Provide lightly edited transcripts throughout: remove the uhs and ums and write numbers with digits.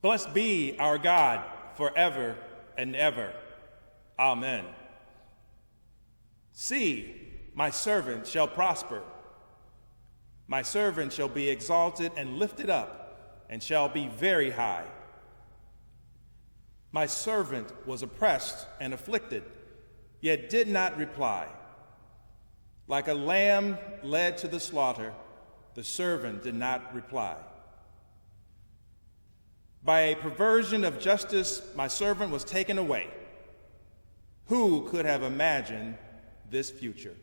Blessed be our God forever and ever. Amen. See, my servant shall prosper. My servant shall be exalted and lifted up, and shall be very high. My servant was oppressed and afflicted, yet did not reply. Like a lamb led to the slaughter, the servant did not reply. By a perversion of justice, my servant was taken away. Who could have imagined this future?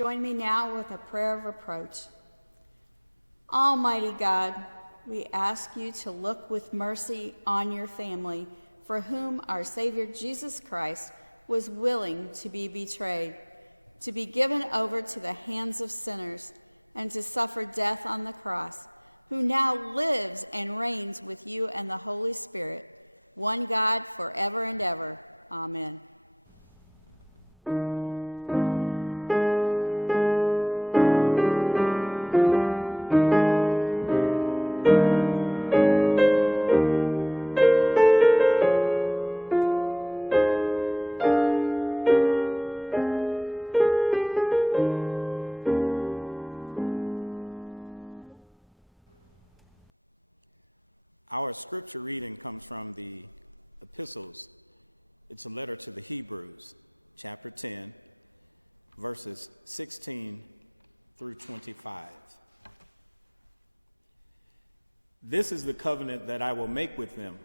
Join me now with a prayer of approach. Almighty God, we ask you to look with mercy on your family, for whom our Savior Jesus Christ was willing to be betrayed, to be given over to the hands of sinners, and to suffer death on the cross, who now lives and reigns with you and the Holy Spirit, one God forever and ever. Amen. Our scripture reading comes from the epistles. It's a letter to the Hebrews, chapter 10, verses 16 through 25. This is the covenant that I will make with them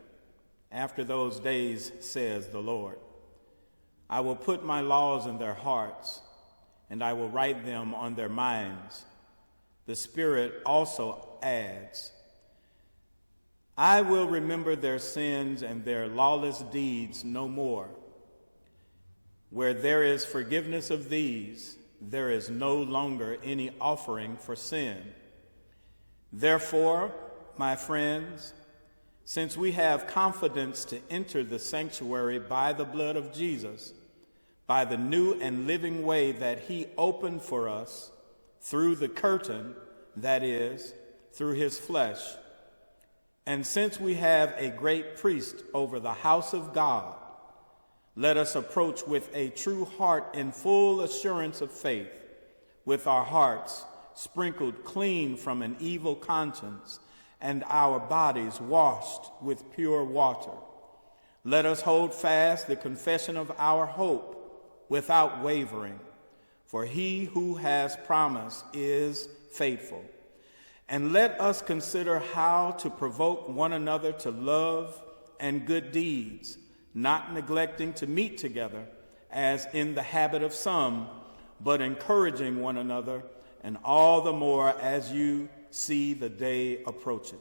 after those days, says the Lord. I will put my laws in their hearts, and I will write them on their minds. The Spirit also adds, I will remember their sins and their lawless deeds no more. Where there is forgiveness of these, there is no longer any offering for sin. Therefore, my friends, since we have confidence to enter the sanctuary by the blood of Jesus, by the new and living way that he opened for us through the curtain, that is, through his flesh, and since we have a great priest over the house of God, let us approach with a true heart in full assurance of faith, with our hearts sprinkled clean from an evil conscience and our bodies washed with pure water. Let us hold fast the confession of our hope without wavering, for he who has promised is faithful. And let us consider how to provoke one another to love and good deeds, not neglecting to meet together, as in the habit of some, but encouraging one another, and all the more as you see the day approaching.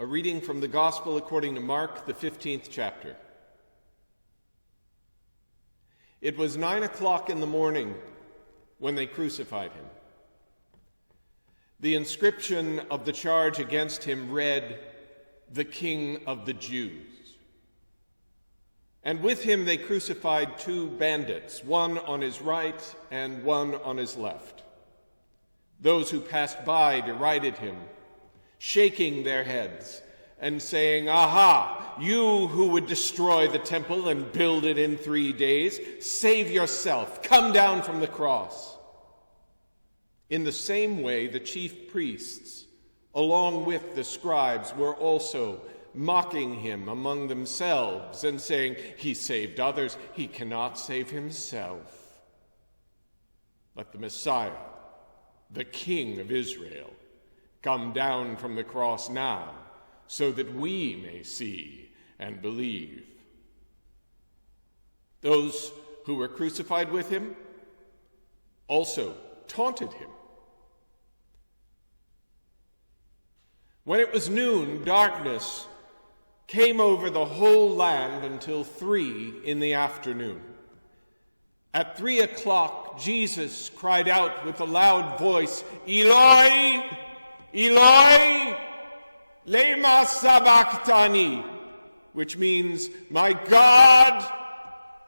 A reading from the Gospel according to Mark, the 15th chapter. It was 9 o'clock in the morning when they crucified him. The inscription of the charge against him read, "The King of the Jews." And with him they crucified two bandits, one on his right and one on his left. Those who passed by derided him, shaking their heads and saying, "Aha, you who would destroy the temple and build it in 3 days, save yourself, come down from the cross." In the same way, the chief priests, along with the scribes, were also mocking him among themselves and saying, "He saved others, he cannot save himself." Let the Messiah, the King of Israel, come down from the cross now, so that we may see and believe. Those who were crucified with him also taunted him. When it was noon, darkness came over the whole land until 3 in the afternoon. At 3 o'clock, Jesus cried out with a loud voice, "Eloi, Eloi, lema sabachthani," which means, my God,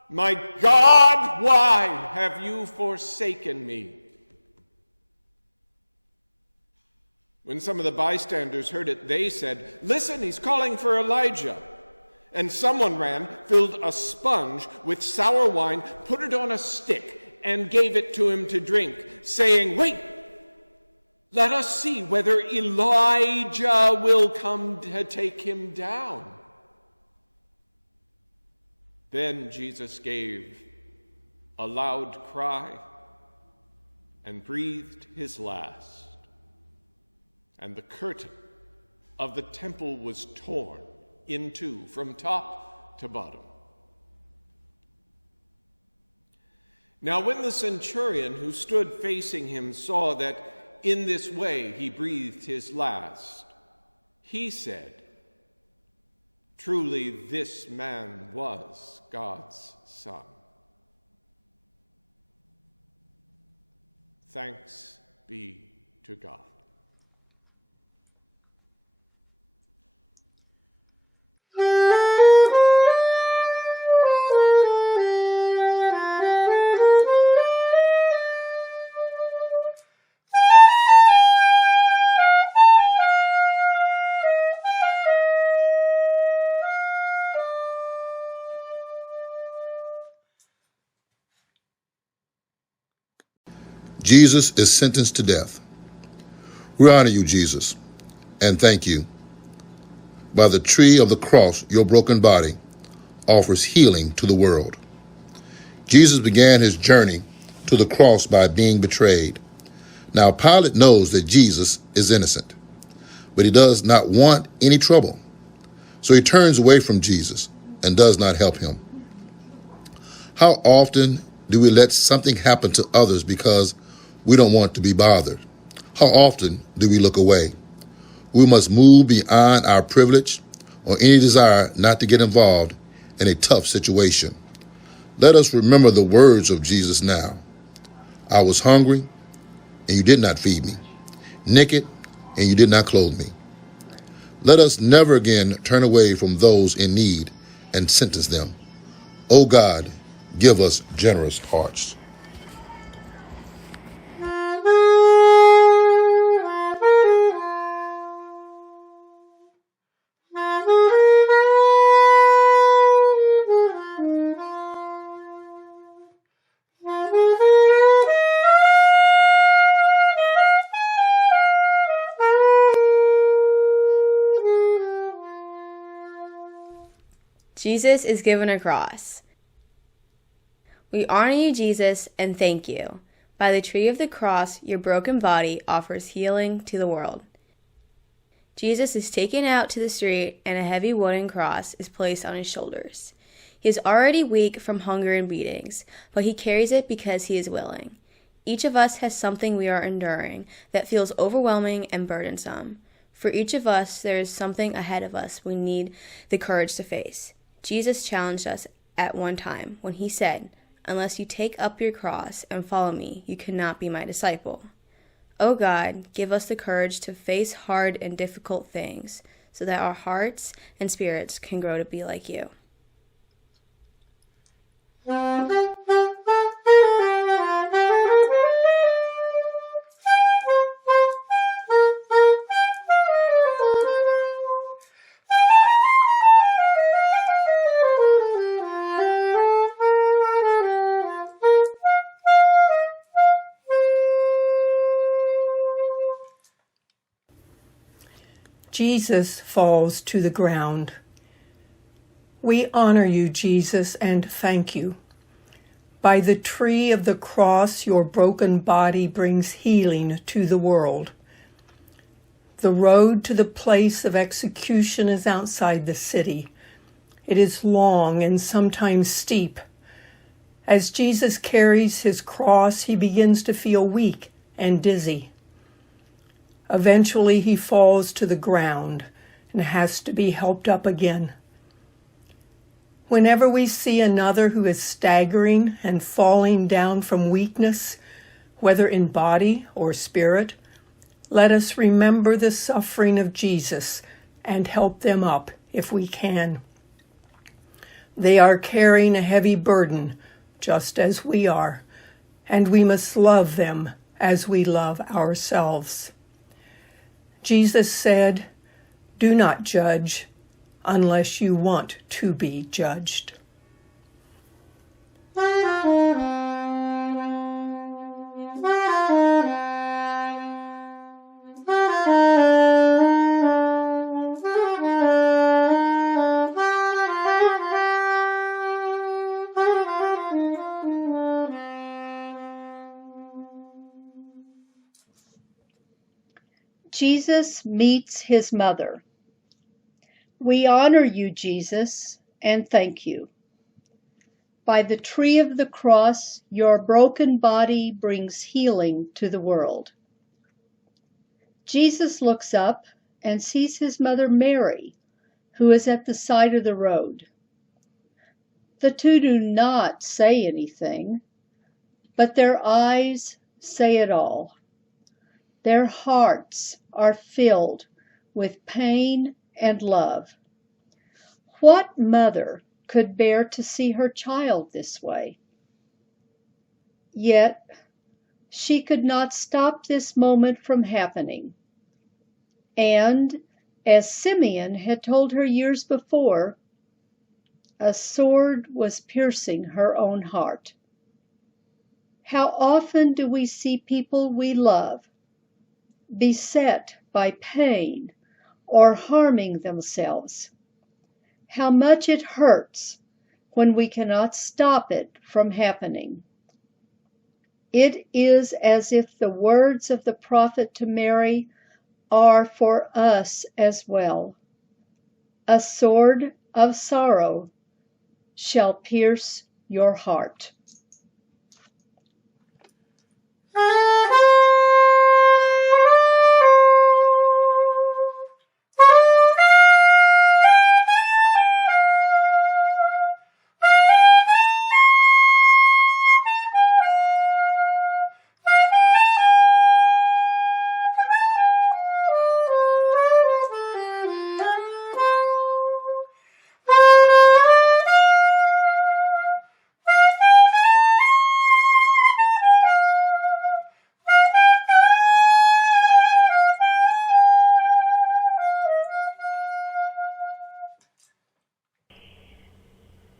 why have you forsaken me?" When some of the bystanders heard it, they said, "Listen, he's calling for Elijah." And someone ran, filled a sponge with sour wine, put it on a stick, and gave it to him to drink, saying, "Wait, let us see whether Elijah will come to take him down." Then Jesus gave a loud cry and breathed his last. And the curtain of the temple was torn in two from top to bottom. Now when the centurion who stood facing him saw that in this way he breathed his last, he said, "Truly this man was God's Son." Thanks be to God. Jesus is sentenced to death. We honor you, Jesus, and thank you. By the tree of the cross, your broken body offers healing to the world. Jesus began his journey to the cross by being betrayed. Now, Pilate knows that Jesus is innocent, but he does not want any trouble. So he turns away from Jesus and does not help him. How often do we let something happen to others because we don't want to be bothered? How often do we look away? We must move beyond our privilege or any desire not to get involved in a tough situation. Let us remember the words of Jesus now. I was hungry, and you did not feed me. Naked, and you did not clothe me. Let us never again turn away from those in need and sentence them. O God, give us generous hearts. Jesus is given a cross. We honor you, Jesus, and thank you. By the tree of the cross, your broken body offers healing to the world. Jesus is taken out to the street, and a heavy wooden cross is placed on his shoulders. He is already weak from hunger and beatings, but he carries it because he is willing. Each of us has something we are enduring that feels overwhelming and burdensome. For each of us, there is something ahead of us we need the courage to face. Jesus challenged us at one time when he said, "Unless you take up your cross and follow me, you cannot be my disciple." O God, give us the courage to face hard and difficult things so that our hearts and spirits can grow to be like you. Jesus falls to the ground. We honor you, Jesus, and thank you. By the tree of the cross, your broken body brings healing to the world. The road to the place of execution is outside the city. It is long and sometimes steep. As Jesus carries his cross, he begins to feel weak and dizzy. Eventually, he falls to the ground and has to be helped up again. Whenever we see another who is staggering and falling down from weakness, whether in body or spirit, let us remember the suffering of Jesus and help them up if we can. They are carrying a heavy burden, just as we are, and we must love them as we love ourselves. Jesus said, "Do not judge unless you want to be judged." Jesus meets his mother. We honor you, Jesus, and thank you. By the tree of the cross, your broken body brings healing to the world. Jesus looks up and sees his mother Mary, who is at the side of the road. The two do not say anything, but their eyes say it all. Their hearts are filled with pain and love. What mother could bear to see her child this way? Yet she could not stop this moment from happening. And, as Simeon had told her years before, a sword was piercing her own heart. How often do we see people we love beset by pain or harming themselves? How much it hurts when we cannot stop it from happening. It is as if the words of the prophet to Mary are for us as well. A sword of sorrow shall pierce your heart.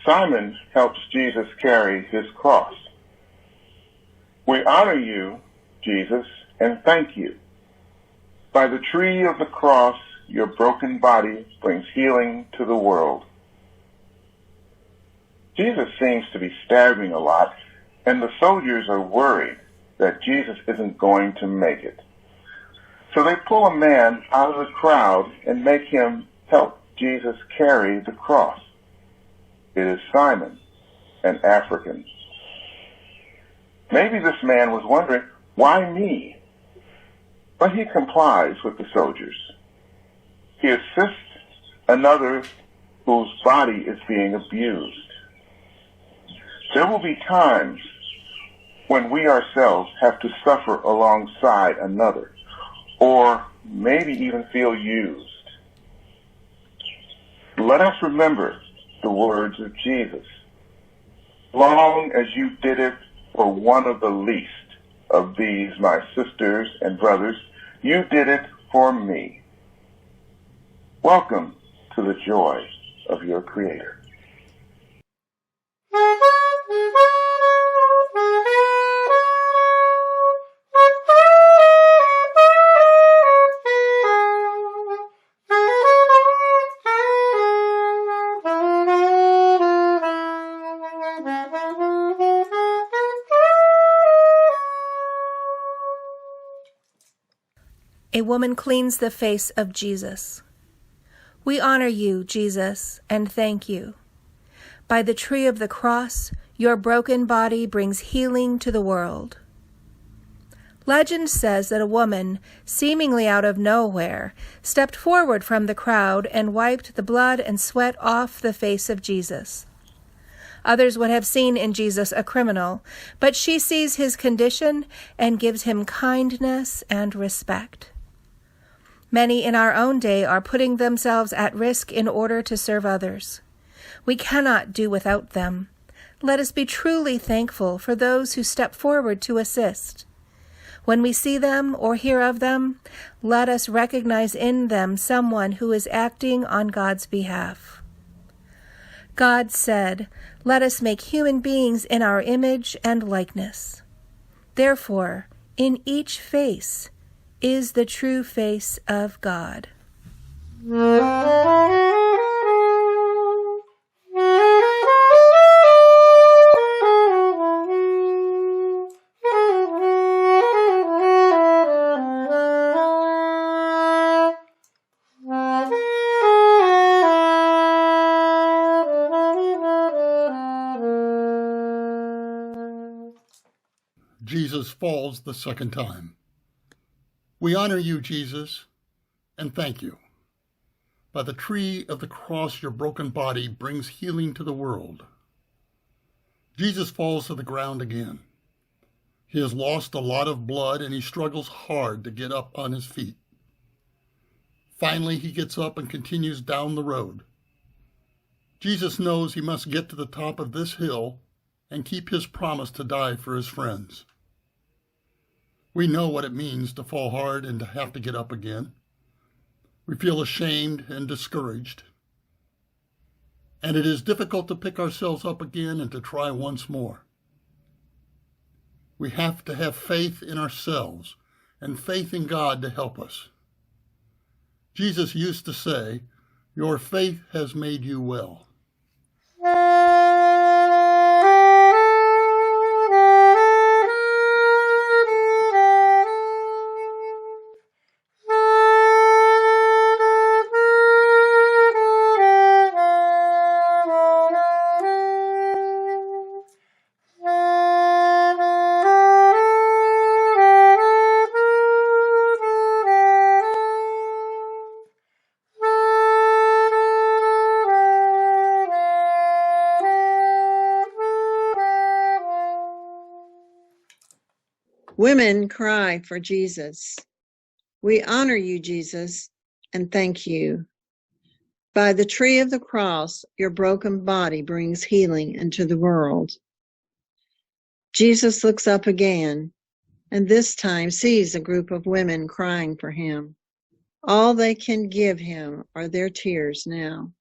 Simon helps Jesus carry his cross. We honor you, Jesus, and thank you. By the tree of the cross, your broken body brings healing to the world. Jesus seems to be staggering a lot, and the soldiers are worried that Jesus isn't going to make it. So they pull a man out of the crowd and make him help Jesus carry the cross. It is Simon, an African. Maybe this man was wondering, why me? But he complies with the soldiers. He assists another whose body is being abused. There will be times when we ourselves have to suffer alongside another, or maybe even feel used. Let us remember the words of Jesus. Long as you did it for one of the least of these, my sisters and brothers, you did it for me. Welcome to the joy of your Creator. A woman cleans the face of Jesus. We honor you, Jesus, and thank you. By the tree of the cross, your broken body brings healing to the world. Legend says that a woman, seemingly out of nowhere, stepped forward from the crowd and wiped the blood and sweat off the face of Jesus. Others would have seen in Jesus a criminal, but she sees his condition and gives him kindness and respect. Many in our own day are putting themselves at risk in order to serve others. We cannot do without them. Let us be truly thankful for those who step forward to assist. When we see them or hear of them, let us recognize in them someone who is acting on God's behalf. God said, "Let us make human beings in our image and likeness." Therefore, in each face is the true face of God. Jesus falls the second time. We honor you, Jesus, and thank you. By the tree of the cross, your broken body brings healing to the world. Jesus falls to the ground again. He has lost a lot of blood, and he struggles hard to get up on his feet. Finally, he gets up and continues down the road. Jesus knows he must get to the top of this hill and keep his promise to die for his friends. We know what it means to fall hard and to have to get up again. We feel ashamed and discouraged. And it is difficult to pick ourselves up again and to try once more. We have to have faith in ourselves and faith in God to help us. Jesus used to say, "Your faith has made you well." Women cry for Jesus. We honor you, Jesus, and thank you. By the tree of the cross, your broken body brings healing into the world. Jesus looks up again, and this time sees a group of women crying for him. All they can give him are their tears now.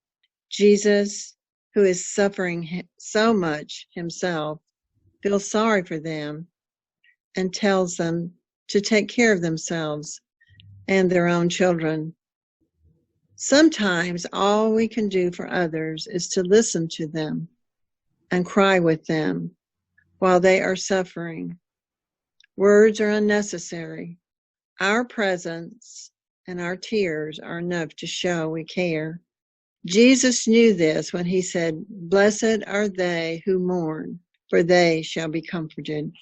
Jesus, who is suffering so much himself, feels sorry for them and tells them to take care of themselves and their own children. Sometimes all we can do for others is to listen to them and cry with them while they are suffering. Words are unnecessary. Our presence and our tears are enough to show we care. Jesus knew this when he said, "Blessed are they who mourn, for they shall be comforted."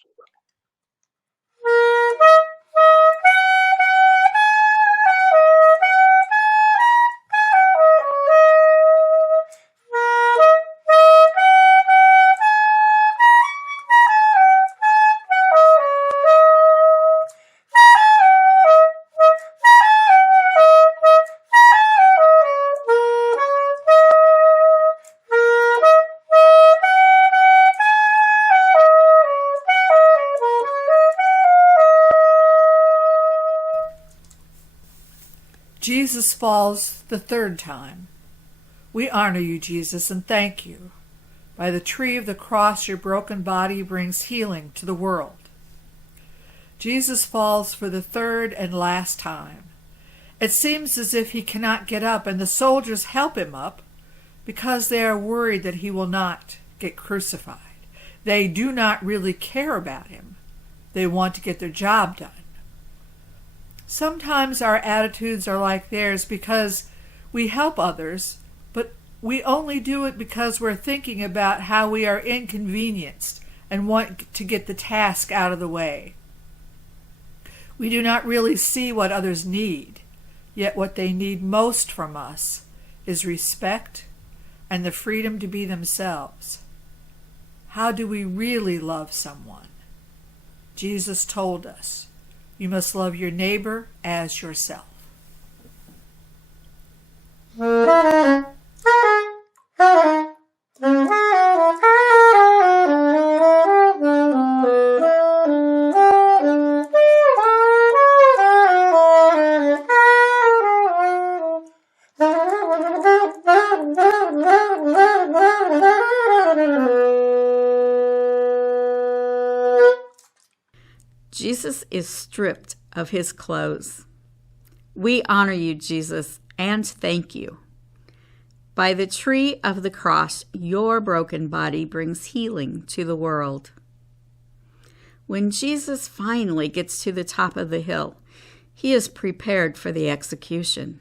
Jesus falls the third time. We honor you, Jesus, and thank you. By the tree of the cross, your broken body brings healing to the world. Jesus falls for the third and last time. It seems as if he cannot get up, and the soldiers help him up because they are worried that he will not get crucified. They do not really care about him. They want to get their job done. Sometimes our attitudes are like theirs because we help others, but we only do it because we're thinking about how we are inconvenienced and want to get the task out of the way. We do not really see what others need, yet what they need most from us is respect and the freedom to be themselves. How do we really love someone? Jesus told us, you must love your neighbor as yourself. Jesus is stripped of his clothes. We honor you, Jesus, and thank you. By the tree of the cross, your broken body brings healing to the world. When Jesus finally gets to the top of the hill, he is prepared for the execution.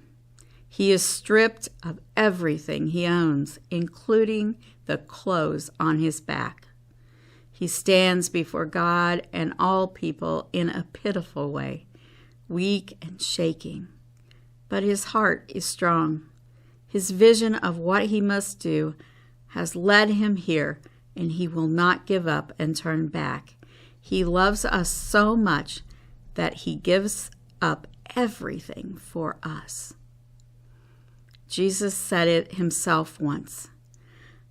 He is stripped of everything he owns, including the clothes on his back. He stands before God and all people in a pitiful way, weak and shaking. But his heart is strong. His vision of what he must do has led him here, and he will not give up and turn back. He loves us so much that he gives up everything for us. Jesus said it himself once.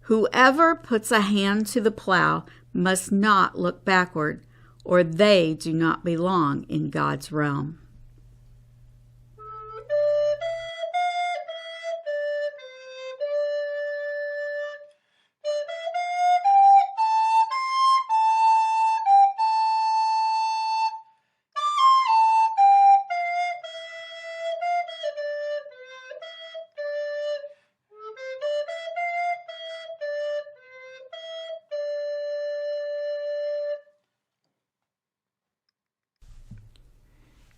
Whoever puts a hand to the plow must not look backward, or they do not belong in God's realm.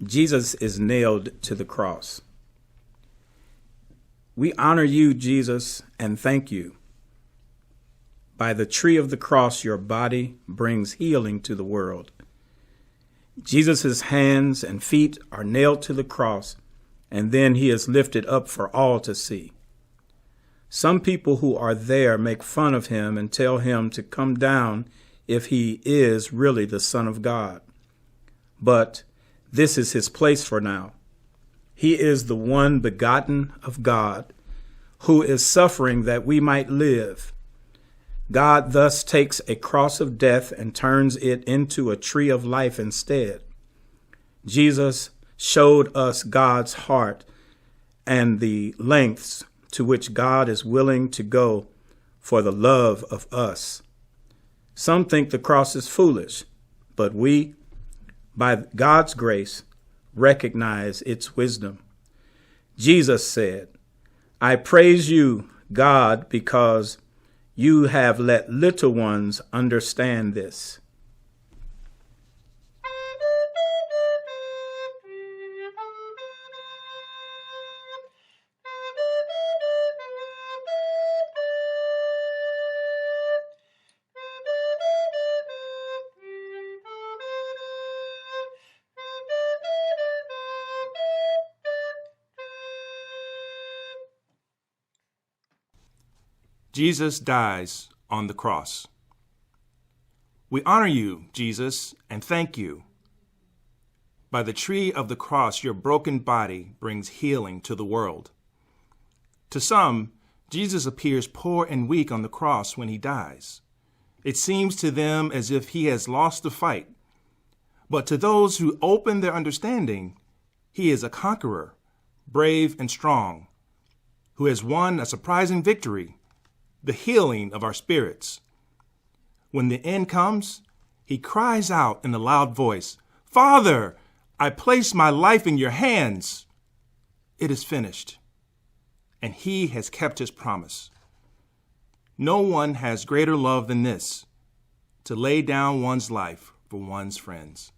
Jesus is nailed to the cross. We honor you, Jesus, and thank you. By the tree of the cross, your body brings healing to the world. Jesus' hands and feet are nailed to the cross, and then he is lifted up for all to see. Some people who are there make fun of him and tell him to come down if he is really the Son of God. But this is his place for now. He is the one begotten of God, who is suffering that we might live. God thus takes a cross of death and turns it into a tree of life instead. Jesus showed us God's heart and the lengths to which God is willing to go for the love of us. Some think the cross is foolish, but we, by God's grace, recognize its wisdom. Jesus said, "I praise you, God, because you have let little ones understand this." Jesus dies on the cross. We honor you, Jesus, and thank you. By the tree of the cross, your broken body brings healing to the world. To some, Jesus appears poor and weak on the cross when he dies. It seems to them as if he has lost the fight. But to those who open their understanding, he is a conqueror, brave and strong, who has won a surprising victory, the healing of our spirits. When the end comes, he cries out in a loud voice, "Father, I place my life in your hands. It is finished." And he has kept his promise. No one has greater love than this, to lay down one's life for one's friends.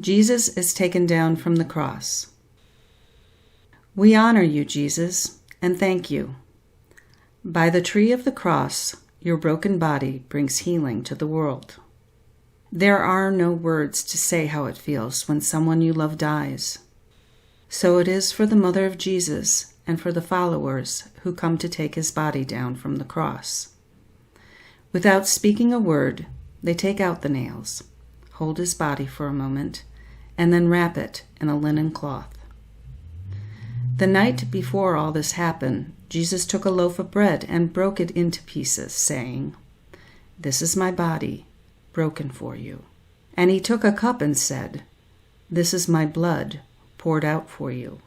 Jesus is taken down from the cross. We honor you, Jesus, and thank you. By the tree of the cross, your broken body brings healing to the world. There are no words to say how it feels when someone you love dies. So it is for the mother of Jesus and for the followers who come to take his body down from the cross. Without speaking a word, they take out the nails, hold his body for a moment, and then wrap it in a linen cloth. The night before all this happened, Jesus took a loaf of bread and broke it into pieces, saying, "This is my body, broken for you." And he took a cup and said, "This is my blood, poured out for you."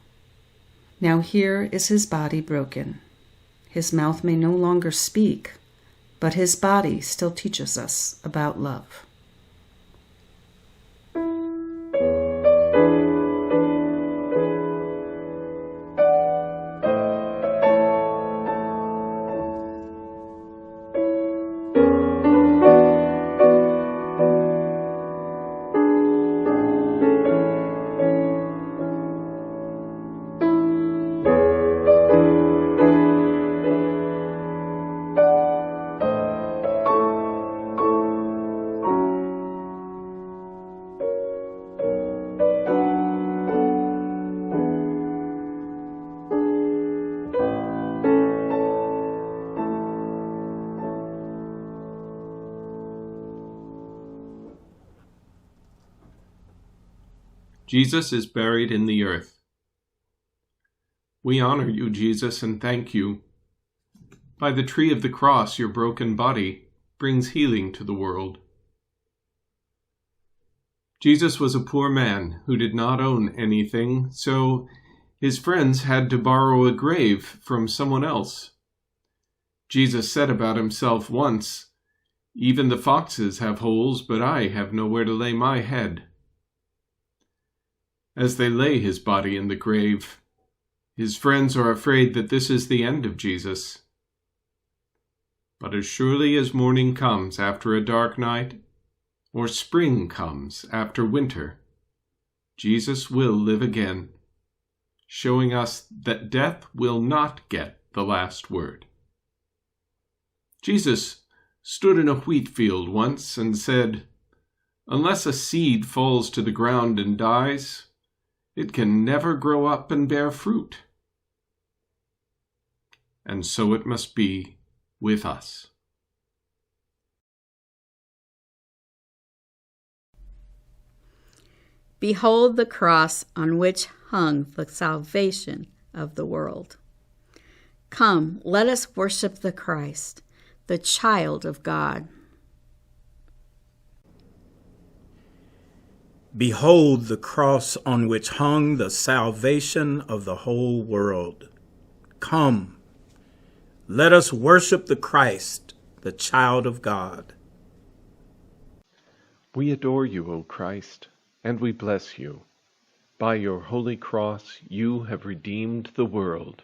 Now here is his body broken. His mouth may no longer speak, but his body still teaches us about love. Jesus is buried in the earth. We honor you, Jesus, and thank you. By the tree of the cross, your broken body brings healing to the world. Jesus was a poor man who did not own anything, so his friends had to borrow a grave from someone else. Jesus said about himself once, "Even the foxes have holes, but I have nowhere to lay my head." As they lay his body in the grave, His friends are afraid that this is the end of Jesus. But as surely as morning comes after a dark night, or spring comes after winter, Jesus will live again, showing us that death will not get the last word. Jesus stood in a wheat field once and said, "Unless a seed falls to the ground and dies, it can never grow up and bear fruit." And so it must be with us. Behold the cross on which hung the salvation of the world. Come, let us worship the Christ, the child of God. Behold the cross on which hung the salvation of the whole world. Come, let us worship the Christ, the child of God. We adore you, O Christ, and we bless you. By your holy cross, you have redeemed the world.